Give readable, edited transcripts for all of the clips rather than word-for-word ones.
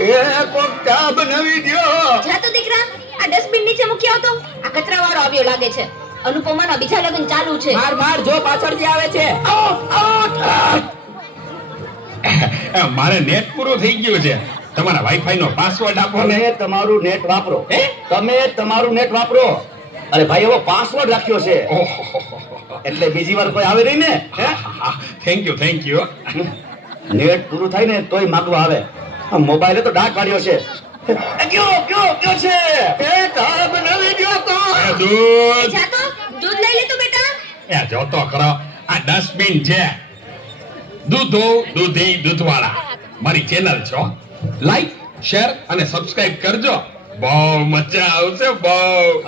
એ કોક ચા બનાવી દ્યો. જા તો દીકરા, આ ડસ્ટબિન નીચે મૂકી આવતો. આ કચરાવાળો આવ્યો લાગે છે. અનુપમાના બીજા લગ્ન ચાલુ છે. માર માર જો પાછળથી આવે છે. મારે નેટ પૂરું થઈ ગયું છે. તમારા વાઈફાઈ નો પાસવર્ડ આપો ને. તમે તમારું નેટ વાપરો. હે? તમે તમારું નેટ વાપરો. અરે ભાઈ એવો પાસવર્ડ રાખ્યો છે એટલે બીજી વાર કોઈ આવે નહીં ને. હે? Thank you. નેટ પૂરું થાય ને તોય માગવા આવે. આ મોબાઈલે તો ડાક કાઢ્યો છે. કયો છે એ ચા બનાવી દ્યો તો. એ દૂધ. જા તો, દૂધ લઈ લે તું બેટા. એ જો તો ખરો, આ ડસ્ટબિન છે. દૂધો દૂધી દૂધવાળા મારી ચેનલ છો. લાઈક શેર અને સબસ્ક્રાઇબ કરજો. બહુ મજા આવશે બહુ.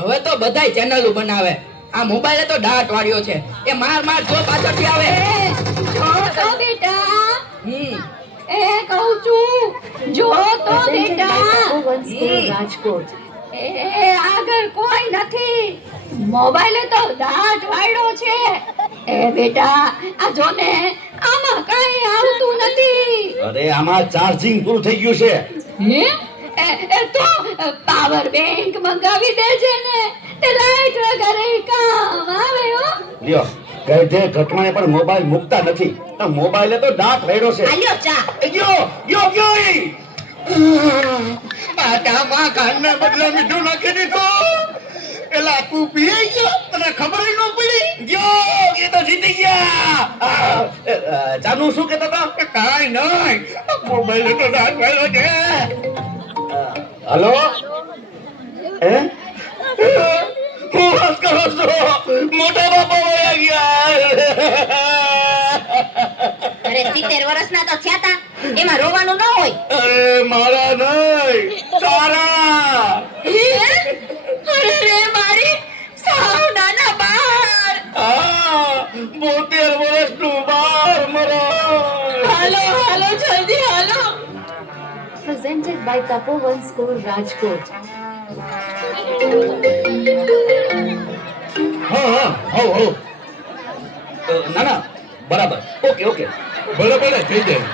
હવે તો બધાય ચેનલો બનાવે. આ મોબાઈલે તો દાટ વાળ્યો છે. એ માર માર જો પાછળથી આવે. જો તો બેટા, હમ એ કહું છું, જો તો બેટા. રાજકોટ એ આગળ કોઈ નથી. મોબાઈલે તો દાટ વાળ્યો છે. એ બેટા, આ જો ને, આમાં કઈ આવતું નથી. અરે આમાં ચાર્જિંગ પૂરું થઈ ગયું છે. હે? એ તો પાવર બેંક મંગાવી દેજે ને. તે લાઈટ વગર કામ આવે હો. લ્યો ગધે ઘટવાને પણ મોબાઈલ મૂકતા નથી. તો મોબાઈલે તો ડાક વાળ્યો છે. આલ્યો ચા. ગયો આ ચામાં કાનના બદલે મીઠું નાખી દીધું. એલા તું પી ગયો તને ખબર ન પડી. એ તો જીતી ગયા. ચાનું શું કહેતા હતા? કાઈ નહીં, મોબાઈલ તો દાટ વાળ્યો છે. હલો હે હું વાત કરો છો? મોટા બાપા વયા ગયા. અરે 70 વર્ષના તો થયા તા. એમાં રોવાનું ન હોય. અરે મારા નહીં, તારા. હે? અરે રે મારી સાવ નાના બાળ. 72 વર્ષનું બાર મરો. હાલો જલ્દી હાલો. presented by Tapovan School Rajkot ના બરાબર. ઓકે બરાબર થઈ જાય.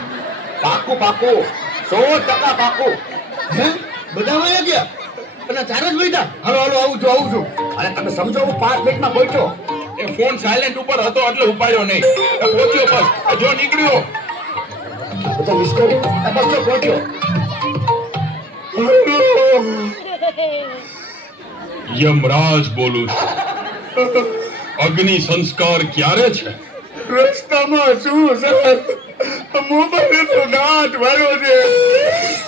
પાકું 100% પાકું. હે? બધા વયા ગયા અને ચાર જ બેઠા. હાલો આવું છું. અરે તમે સમજો હું 5 મિનિટમાં પહોંચ્યો. એ ફોન સાયલેન્ટ ઉપર હતો એટલે ઉપાડ્યો નહીં. એ પહોંચ્યો બસ. આ જો નીકળ્યો. તો મિસ કરી પહોંચ્યો. યમરાજ બોલું છું. અગ્નિ સંસ્કાર ક્યારે છે? રસ્તામાં શું સર? મોબાઈલ તો દાટ વાળ્યો છે.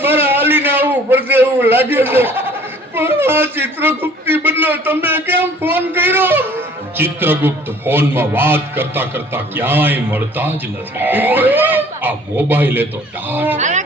મારા હાલીને આવવું પડશે એવું લાગે છે. પણ આ ચિત્રગુપ્તની બદલે તમે કેમ ફોન કર્યો? ચિત્રગુપ્ત ફોનમાં વાત કરતા ક્યાંય મળતા જ નથી. આ મોબાઈલે તો દાટ